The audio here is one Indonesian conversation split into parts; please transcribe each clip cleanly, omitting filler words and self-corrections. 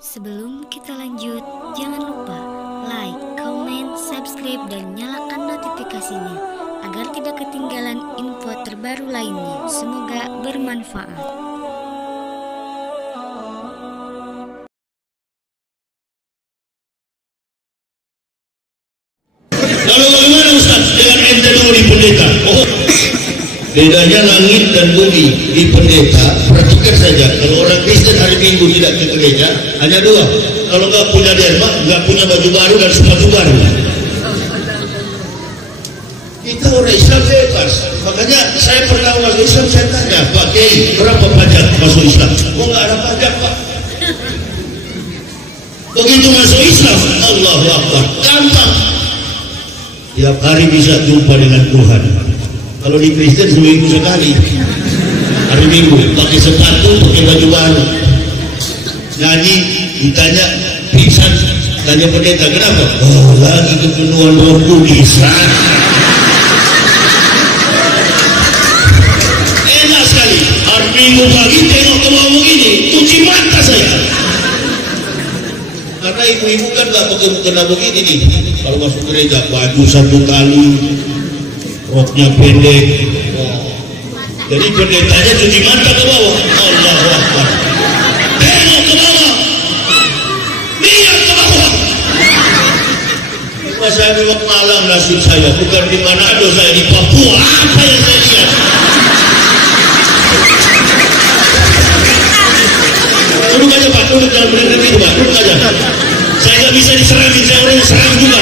Sebelum kita lanjut, jangan lupa like, comment, subscribe, dan nyalakan notifikasinya agar tidak ketinggalan info terbaru lainnya. Semoga bermanfaat. Lalu bagaimana Ustaz dengan ente dulu di pendeta? Oh, bedanya langit dan bumi. Di pendeta, perhatikan saja, kalau orang Kristen hari Minggu tidak ke gereja, hanya dua. Kalau nggak punya derma, nggak punya baju baru dan sepatu baru. Kita orang Islam bebas. Makanya saya pernah masuk Islam, saya tanya, Pak Kiai, berapa pajak masuk Islam? Oh, nggak ada pajak, Pak. Begitu masuk Islam, Allahu Akbar, gampang. Tiap hari bisa jumpa dengan Tuhan. Kalau di Kristen seminggu sekali, hari Minggu pakai sepatu, pakai baju baru, nyanyi, ditanya pingsan, tanya pendeta kenapa? Oh, lagi kepenuhan Roh Kudus. Enak sekali. Hari Minggu pagi tengok ke bawah begini, cuci mata saya. Karena ibu-ibu kan gak pakai mukena begini nih. Kalau masuk gereja baju satu kali, roknya pendek. Jadi pendetanya cuci mata ke bawah. Allahu Akbar. Tengok ke bawah, lihat ke bawah. Pas saya memang malam nasib saya, bukan di Manado, saya di Papua. Apa yang saya lihat? Duduk aja Pak, duduk, jangan berdiri itu Pak, duduk aja. Saya nggak bisa diserangin, saya orang yang serang juga.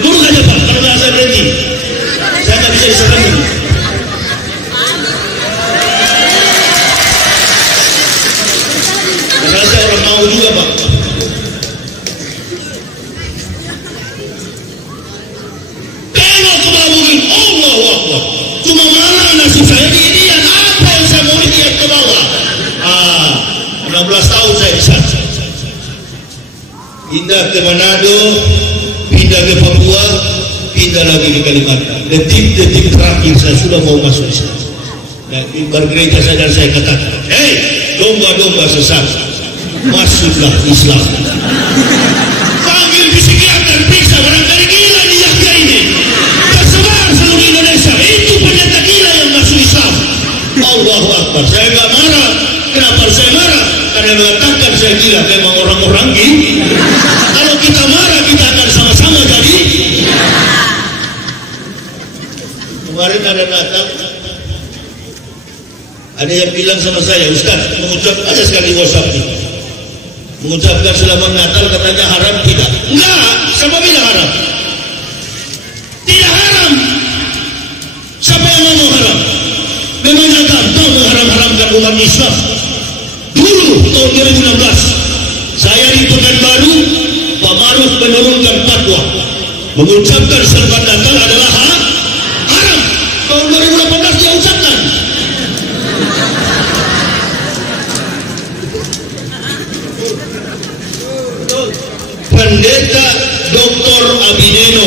Duduk aja Pak, kalau nggak saya berhenti. Saya nggak bisa diserangin. Karena saya orang mau juga Pak. Tengok ke bawah mungkin, Allahu Akbar. Cuma malam nasib saya di apa yang saya mau lihat ke bawah. 16 tahun saya di sana. Pindah ke Manado, pindah ke Papua, pindah lagi di Kalimantan. Detik-detik terakhir saya sudah mau masuk Islam. Nah, mimbar gereja saya dan saya katakan, hei, domba-domba sesat, masuklah Islam. Panggil psikiater, periksa, barangkali gila di Yahya ini. Tersebar seluruh Indonesia, itu pendeta gila yang masuk Islam. Allahu Akbar. Saya nggak marah. Kenapa saya marah? Karena mengatakan saya gila, memang orang-orang gila. Kalau kita marah, kita akan sama-sama jadi. Kemarin ada Natal, ada yang bilang sama saya, Ustaz, mengucap, ada sekali WhatsApp ini, mengucapkan selamat Natal, katanya haram. Tidak. Enggak, siapa bilang haram? Tidak haram. Siapa yang ngomong haram? Memangnya gampang mengharam-haramkan umat Islam? Dulu tahun 2016 saya di Pekanbaru, Pak Maruf menurunkan fatwa mengucapkan selamat Natal adalah haram. Tahun 2018 dia ucapkan. Pendeta Dr. Abideno,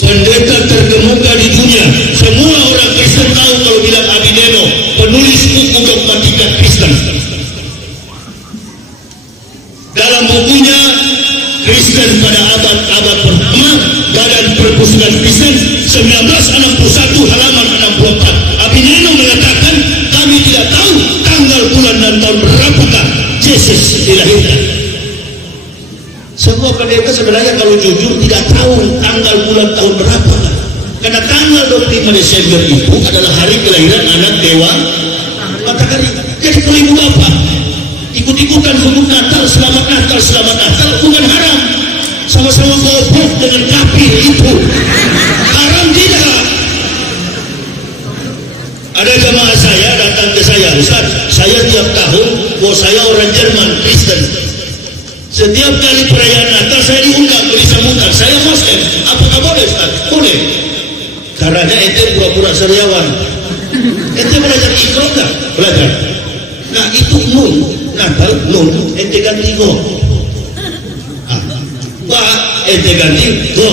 pendeta terkemuka di dunia. Semua orang Kristen tahu kalau bilang Abideno, penulis buku dogmatika Kristen. Dalam bukunya Kristen pada abad pertama, Badan Perpustakaan Kristen 1961 halaman 64. Abideno mengatakan, kami tidak tahu tanggal, bulan, dan tahun berapakah Yesus dilahirkan. Semua pendeta sebenarnya kalau jujur tidak tahu tanggal, bulan, tahun berapa. Karena tanggal 25 Desember itu adalah hari kelahiran anak dewa matahari. Jadi kalau ibu bapak ikut-ikutan sebut Natal, selamat Natal, selamat Natal, bukan haram. Sama-sama goblok dengan kafir itu. Haram tidak. Ada jemaah saya datang ke saya, Ustaz, saya tiap tahun, saya orang Jerman Kristen. Setiap kali perayaan Natal saya diundang beli sambutan. Saya Muslim. Apakah boleh Ustaz? Boleh. Karena ente pura-pura seriawan. Ente belajar ikro enggak? Belajar. Nah itu nun. Natal nun. Ente ganti go. Pak, ente ganti go.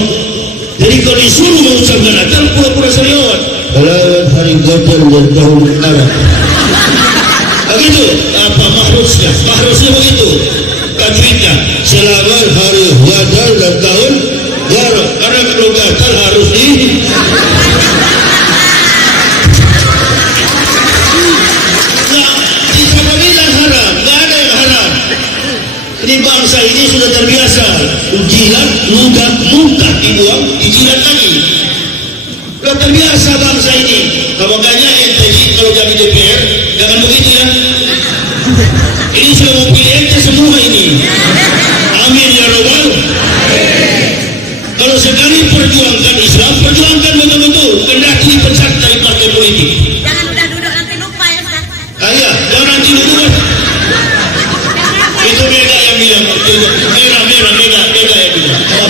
Jadi kalau disuruh mengucapkan Natal pura-pura seriawan. Kalau hari Gajah dan tahun Arab. Begitu apa mahrusnya begitu tajwidnya selamat hari wadal dan tahun baru karena kalau gatal harus di tidak bilang haram, nggak ada yang haram. Ini bangsa ini sudah terbiasa jilat ludah muntah dibuang dijilat lagi. Sudah terbiasa bangsa ini. Makanya ente kalau jadi DPR jangan begitu ya. Ini sudah mau pilih ente semua ini. Amin ya robbal. Kalau sekali perjuangkan Islam, perjuangkan betul-betul. Kendati dipecat dari partai politik. Jangan udah duduk nanti lupa ya Ustaz. Ayah, jangan nanti duduk. Itu Mega yang bilang. Merah Mega yang bilang. Apa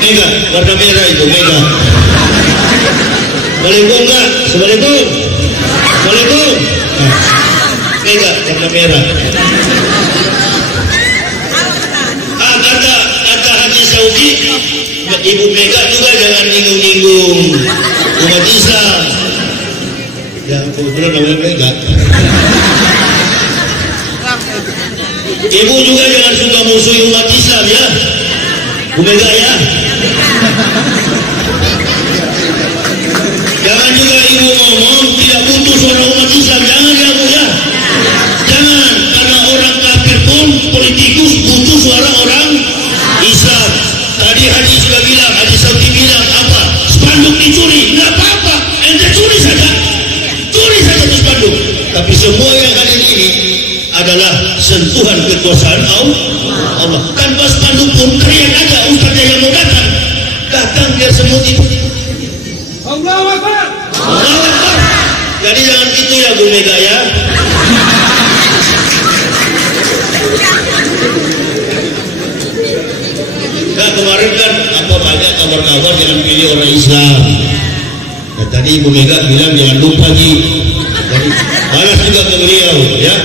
Mega, warna merah itu Mega. Assalamualaikum enggak? Assalamualaikum. Assalamualaikum. Mega warna merah. Kata Haji Saudi, Ibu Mega juga jangan nyinggung-nyinggung umat Islam. Ya, kebetulan namanya Mega. Ibu juga jangan suka musuhi umat Islam ya, Bu Mega ya. Jangan juga ibu ngomong tidak butuh suara umat Islam, jangan ya Bu ya. Jangan, karena orang kafir pun politikus butuh suara orang Islam. Tadi Haji sudah bilang, Haji Saudi bilang apa? Spanduk dicuri, nggak apa-apa, ente curi saja itu spanduk. Tapi semua yang ada ini adalah sentuhan kekuasaan Allah. Tanpa spanduk pun teriak aja ustaznya yang mau datang dia semut itu. Allahu Akbar. Allahu Akbar. Jadi jangan gitu ya Bu Mega ya. Nah, kemarin kan apa banyak kabar-kabar jangan pilih orang Islam. Nah, tadi Bu Mega bilang jangan lupa Ji. Jadi balas juga ke beliau ya.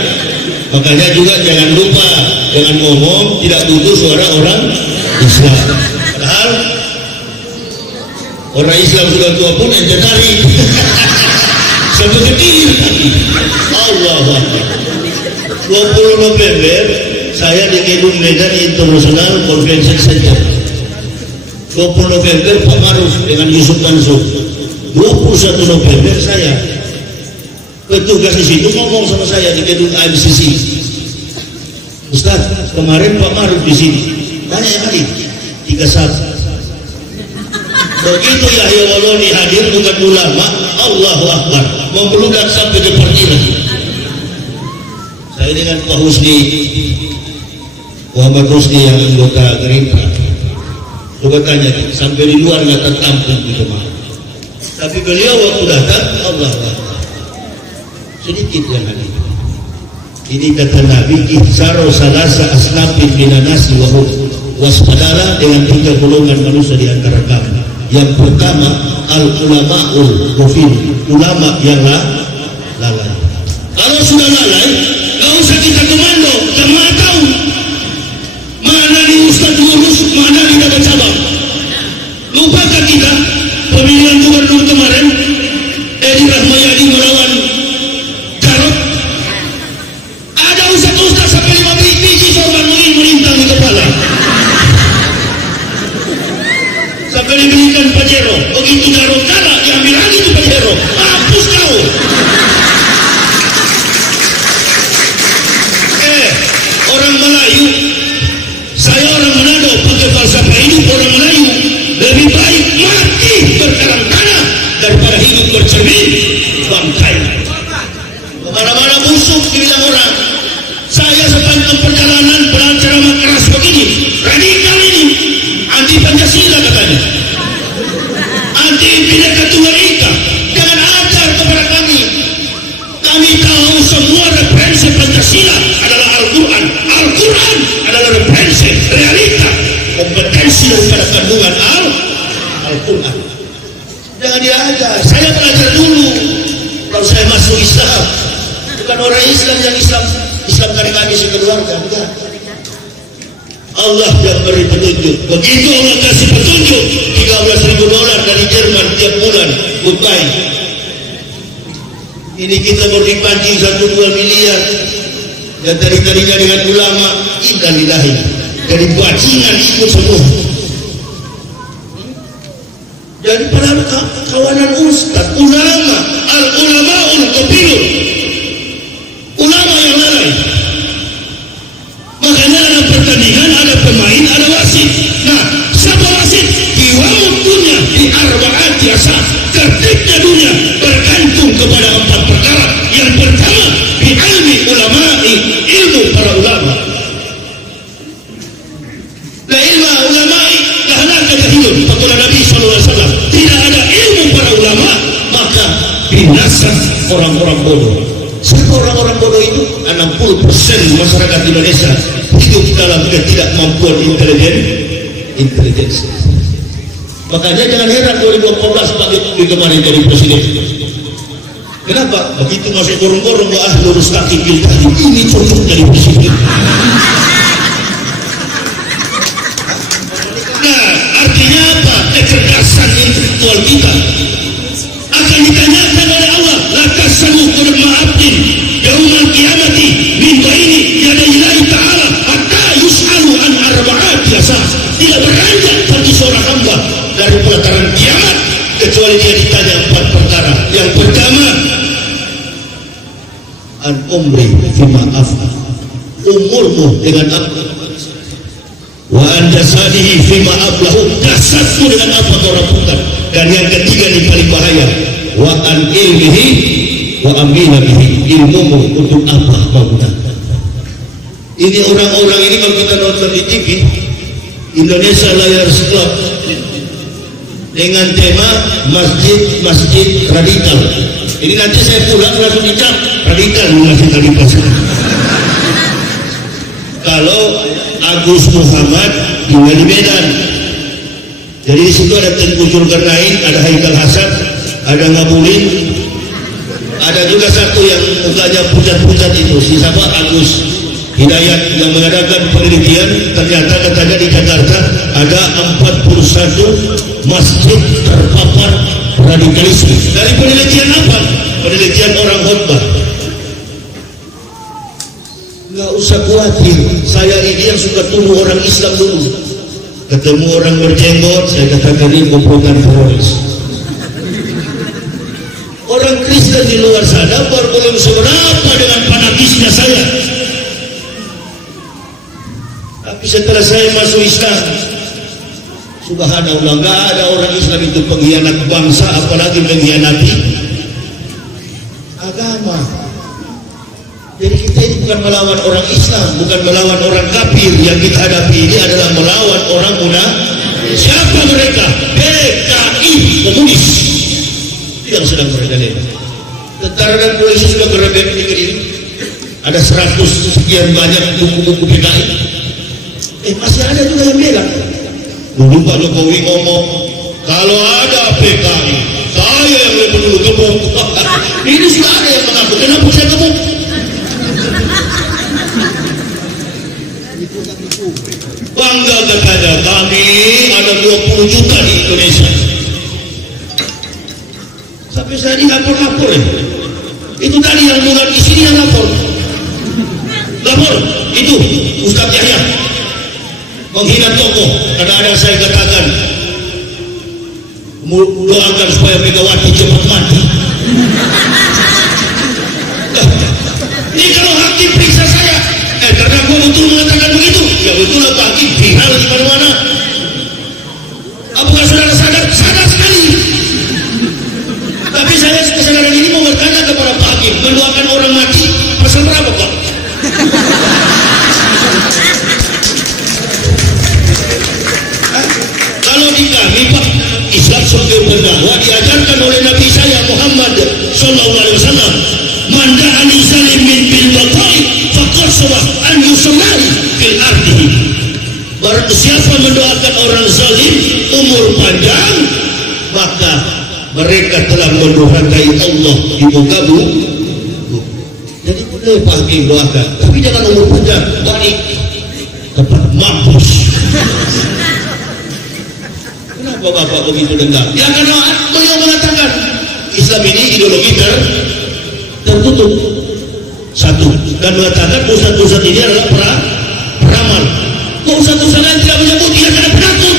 Makanya juga jangan lupa, jangan ngomong tidak butuh suara orang Islam. Padahal orang Islam sudah tua pun ente tarik. Sampai ketir. Allahu Akbar. 20 November saya di Gedung Medan International Convention Center. 20 November Pak Maruf dengan Yusuf Mansur. 21 November saya. Petugas di situ ngomong sama saya di gedung AMCC. Ustaz, kemarin Pak Maruf di sini. Tanya yang tadi 31. Begitu Yahya Waloni hadir bukan ulama, Allahu Akbar, membludak sampai ke parkiran. Saya dengan Pak Husni, Muhammad Husni yang anggota Gerindra. Coba tanya, sampai di luar nggak tertampung di rumah. Tapi beliau waktu datang, Allahu Akbar. Sedikit yang ada. Ini kata Nabi, ihzaro salasa asnafin minanasi wa waspadalah dengan 3 golongan manusia di antara kamu. Yang pertama al-ulama'ul mufid, ulama yang lalai. Kalau sudah lalai, nggak usah kita komando, jamaah tahu mana di ustaz lurus, mana di dapat cabang. Lupakan kita pemilihan gubernur kemarin, Edi Rahmayadi melawan Jarot. Ada ustaz sampai 5 biji sorban melintang di kepala. Sampai diberikan Pajero, begitu Jarot kalah diambil lagi itu Pajero, hapus kau. Orang Melayu, saya orang Manado pakai falsafah hidup orang Melayu, lebih baik mati berkarang tanah daripada hidup bercermin bangkai. Kemana-mana busuk dibilang orang. Saya sepanjang perjalanan berceramah keras begini, radikal ini, anti Pancasila katanya, anti Bhinneka Tunggal Ika. Jangan ajar kepada kami. Kami tahu semua referensi Pancasila adalah Al-Quran. Al-Quran adalah referensi, realita, kompetensi daripada kandungan Al-Quran. Jangan diajar. Saya belajar dulu. Kalau saya masuk Islam, bukan orang Islam yang Islam dari kami sekeluarga. Enggak. Allah yang beri petunjuk. Begitu Allah kasih petunjuk, $13.000 dari Jerman tiap bulan. Goodbye. Ini kita baru dipancing 1-2 miliar. Dan tadi-tadinya dengan ulama, innalillahi. Jadi bajingan ikut semua. Jadi padahal kawanan ustaz, ulama, al-ulama'ul qabilun. Ulama yang lalai. Makanya ada pertandingan, ada pemain, ada wasit. Nah, siapa wasit? Diwamut dunia di arba'at yasa. Tertibnya dunia bergantung kepada 4 perkara. Yang pertama, bi ilmi ulama'i, ilmu para ulama. La ilma ulama'i lahanaka jahilun. Kata Nabi SAW, tidak ada ilmu para ulama, maka binasa orang-orang bodoh. Siapa orang-orang bodoh itu? 60% masyarakat Indonesia hidup dalam ketidakmampuan intelijensi. Makanya jangan heran 2014 Pak Jokowi kemarin jadi presiden. Kenapa? Begitu masuk gorong-gorong, lurus kaki kita ini cocok jadi presiden. Nah, artinya apa? Kecerdasan intelektual kita akan ditanyakan oleh Allah. Lakas samu kurma abdin yaumal qiyamati min baini yadayillahi ta'ala hatta yus'alu an arba'at yasa. Tidak beranjak bagi seorang hamba dari pelataran kiamat kecuali dia ditanya 4 perkara. Yang pertama, an umri fima afna, umurmu dengan apa? Wa an jasadihi fima ablahu, jasadmu dengan apa kau rapuhkan. Dan yang ketiga ini paling bahaya, wa an ilmihi wa amila bihi, ilmumu untuk apa kau gunakan. Ini orang-orang ini kalau kita nonton di TV Indonesia Liars Club dengan tema masjid radikal. Ini nanti saya pulang langsung dicap radikal masjid radikal. Kalau Agus Muhammad tinggal di Medan, jadi di situ ada Tengku Zulkarnain, ada Haikal Hasan, ada Ngabulin, ada juga satu yang mukanya pucat-pucat itu, si siapa? Agus Hidayat yang mengadakan penelitian. Ternyata katanya di Jakarta ada 41 masjid terpapar radikalisme. Dari penelitian apa? Penelitian orang khotbah. Nggak usah khawatir, saya ini yang suka tuduh orang Islam dulu. Ketemu orang berjenggot, saya katakan ini komplotan teroris. Orang Kristen di luar sana baru belum seberapa dengan fanatisnya saya. Tapi setelah saya masuk Islam, subhanallah, nggak ada orang Islam itu pengkhianat bangsa, apalagi mengkhianati agama. Jadi kita ini bukan melawan orang Islam, bukan melawan orang kafir. Yang kita hadapi ini adalah melawan orang munafik. Siapa mereka? PKI, komunis. Yang sedang mereka lihat. Tentara dan polisi sudah berebut di negeri ini. Ada 100 sekian banyak buku-buku PKI. Masih ada juga yang bilang. Dulu Pak Jokowi ngomong, kalau ada PKI, saya yang lebih dulu gemuk. Ini sudah ada yang mengaku. Kenapa saya gemuk? Bangga katanya, kami ada 20 juta di Indonesia. Sampai saya dilapor-lapor ya. Itu tadi yang bulan di sini yang lapor. Itu Ustaz Yahya menghina tokoh. Kadang-kadang saya katakan, doakan supaya Megawati cepat mati. Ini kalau hakim periksa saya, terdakwa betul mengatakan begitu, ya betul lah Pak Hakim, viral di mana-mana. Apakah saudara sadar? Sadar sekali. Tapi saya kesadaran ini mau bertanya kepada Pak Hakim, mendoakan orang mati pasal berapa Pak? Kalau di kami Pak, Islam sebagai pendakwah diajarkan oleh Nabi saya Muhammad sallallahu alaihi wasallam, man da'ani zalimin bil batai faqad sawa an yusallahi fil ardi. Barang siapa mendoakan orang zalim umur panjang, maka mereka telah mendurhakai Allah di muka bumi. Jadi boleh Pak Hakim doakan, tapi jangan umur panjang, baik tepat mampus. Kenapa Bapak begitu dendam? Ya karena beliau mengatakan Islam ini ideologi tertutup. Satu, dan mengatakan ustaz-ustaz ini adalah peramal. Kok ustaz-ustaz lain tidak menyebut dia karena penakut?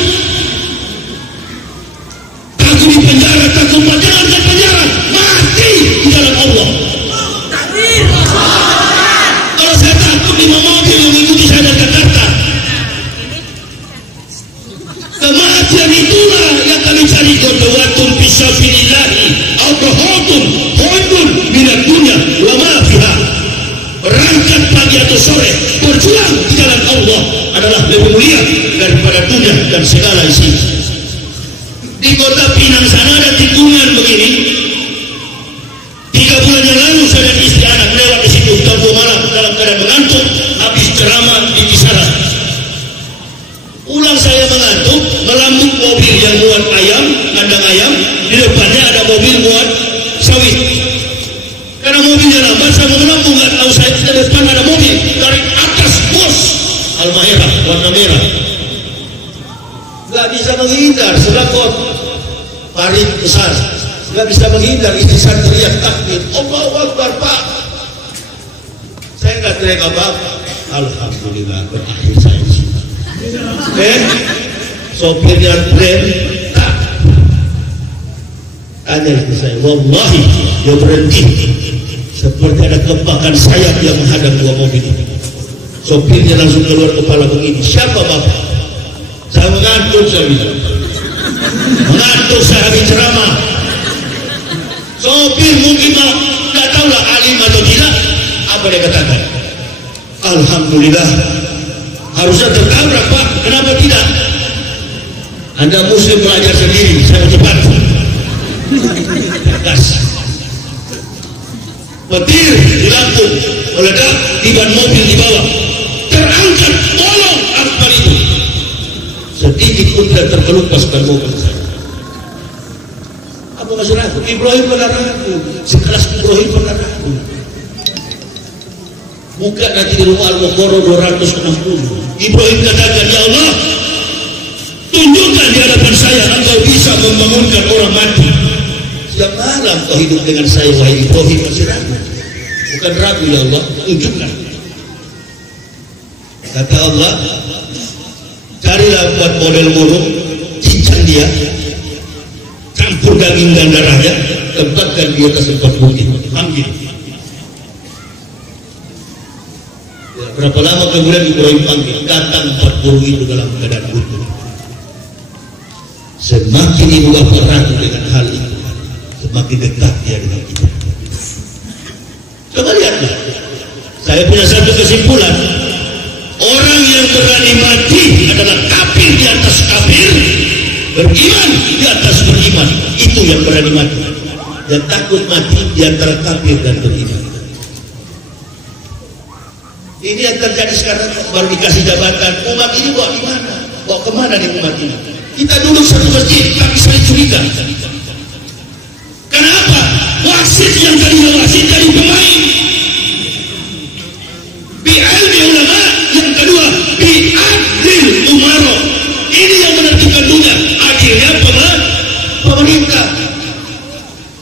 Takut di penjara, takut jangan ke penjara, mati di dalam Allah. Kalau saya takut 5 mobil yang mengikuti saya dari Jakarta, kematian itulah yang kami cari. Qadwatun fisabilillahi aw qahatun hodun minat dunya wa ma fiha. Berangkat pagi atau sore berjuang di jalan Allah adalah lebih mulia daripada dunia dan segala isi. Di kota Pinang sana ada tikungan begini. 3 bulan yang lalu saya dan istri anak lewat di situ jam 2 malam dalam keadaan mengantuk habis ceramah di Kisaran. Pulang saya mengantuk, melambung mobil yang muat ayam, kandang ayam, di depannya ada mobil muat sawit. Karena mobilnya lambat, saya mau melambung, nggak tahu saya di depan ada mobil dari atas bos Almahera warna merah. Nggak bisa menghindar, sebelah kot parit besar, nggak bisa menghindar. Istri saya teriak takbir, Allahu Akbar Pak. Saya nggak teriak apa-apa. Alhamdulillah berakhir saya di sini. Sopirnya brem tak tanya ke saya, wallahi dia berhenti seperti ada kepakan sayap yang menghadap 2 mobil. Sopirnya langsung keluar kepala begini, siapa bapak? Saya mengantuk, saya bilang mengantuk, saya habis ceramah. Sopir mungkin nggak tahu lah alim atau tidak. Apa dia katakan? Alhamdulillah, harusnya tertabrak Pak, kenapa tidak? Anda muslim belajar sendiri, saya cepat. Tegas. Petir dilampung, meledak di ban mobil di bawah. Terangkat, tolong apa itu? Sedikit pun tidak terkelupas ban mobil saya. Apa masih ragu? Ibrahim pernah ragu, sekelas Ibrahim pernah ragu. Buka nanti di rumah Al-Muqarrab 260. Ibrahim katakan, ya Allah, tunjukkan di hadapan saya engkau bisa membangunkan orang mati. Setiap malam kau hidup dengan saya, wahai Ibrahim. Masih ragu? Bukan ragu, ya Allah, tunjukkan. Kata Allah, carilah buat model burung, cincang dia, campur daging dan darahnya, tempatkan di atas 4 bukit, ambil. Berapa lama kemudian Ibrahim panggil, datang 4 burung itu dalam keadaan utuh. Semakin ibu bapak ragu dengan hal itu, semakin dekat dia dengan kita. Coba lihatlah, saya punya satu kesimpulan, orang yang berani mati adalah kafir di atas kafir, beriman di atas beriman. Itu yang berani mati. Yang takut mati di antara kafir dan beriman. Ini yang terjadi sekarang, baru dikasih jabatan. Umat ini bawa di mana? Bawa kemana nih umat ini? Kita duduk satu masjid, tapi saling curiga. Kenapa? Wasit yang tadinya wasit jadi pemain. Bi'ilmi ulama, yang kedua bi'adil umaro. Ini yang menentukan dunia. Akhirnya pemerintah.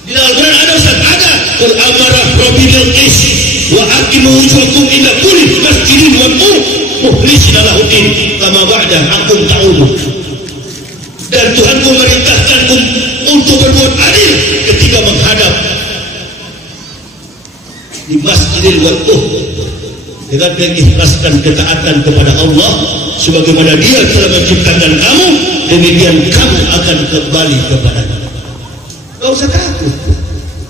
Di Al-Quran ada Ustaz, ada Qul amara rabbil qis wa aqimu wujuhakum inda kulli masjidin wa mukhlisina lahuddin kama ba'da akum ta'udun. Dan Tuhan memerintahkanku untuk berbuat adil ketika menghadap di Masjidil Waqf dengan mengikhlaskan ketaatan kepada Allah sebagaimana Dia telah menciptakan kamu, demikian kamu akan kembali kepadanya. Gak usah takut.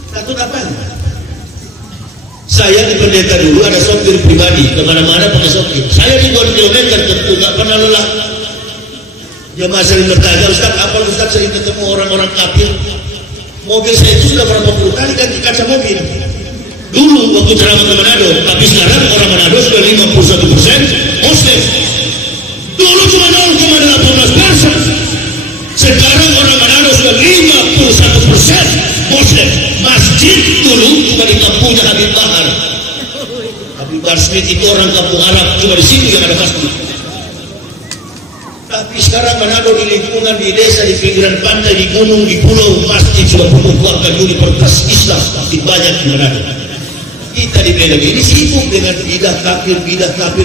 Takut apa? Saya di pendeta dulu ada sopir pribadi, kemana-mana pakai sopir. Saya di 2 kilometer tentu gak pernah lelah. Jemaah sering bertanya, Ustaz, apa Ustaz sering ketemu orang-orang kafir? Mobil saya itu sudah berapa puluh kali ganti kaca mobil. Dulu waktu ceramah ke Manado, tapi sekarang orang Manado sudah 51% Muslim. Dulu cuma 0,18%. Sekarang orang Manado sudah 51% Muslim. Masjid dulu cuma di kampungnya Habib Bahar. Habib Bahar Smith itu orang kampung Arab, cuma di situ yang ada masjid. Tapi sekarang Manado di lingkungan, di desa, di pinggiran pantai, di gunung, di pulau, masjid sudah penuh, bahkan universitas Islam masih banyak di Manado. Kita di Medan ini sibuk dengan bidah kafir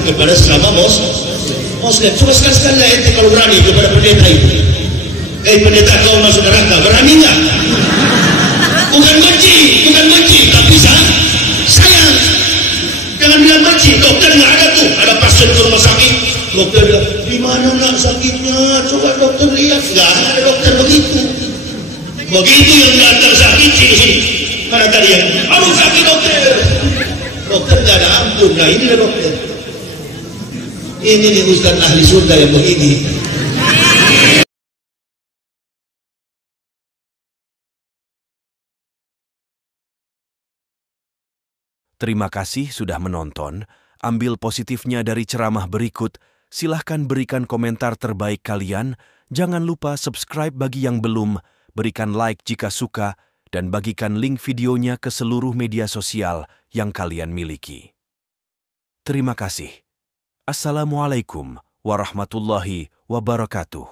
kepada sesama Muslim. Coba sekali-sekali ente kalau berani kepada pendeta itu. Pendeta kau masuk neraka, berani nggak? Bukan benci, tapi sayang. Jangan bilang benci. Dokter nggak ada tuh, ada pasien ke rumah sakit. Dokter bilang, di mana nak sakitnya? Coba dokter lihat, nggak ada dokter begitu. Begitu yang datang sakit sini. Mana tadi yang, aduh sakit dokter. Dokter nggak ada ampun. Nah inilah dokter. Ini nih Ustaz ahli surga yang begini. Terima kasih sudah menonton. Ambil positifnya dari ceramah berikut. Silahkan berikan komentar terbaik kalian. Jangan lupa subscribe bagi yang belum. Berikan like jika suka. Dan bagikan link videonya ke seluruh media sosial yang kalian miliki. Terima kasih. Assalamualaikum warahmatullahi wabarakatuh.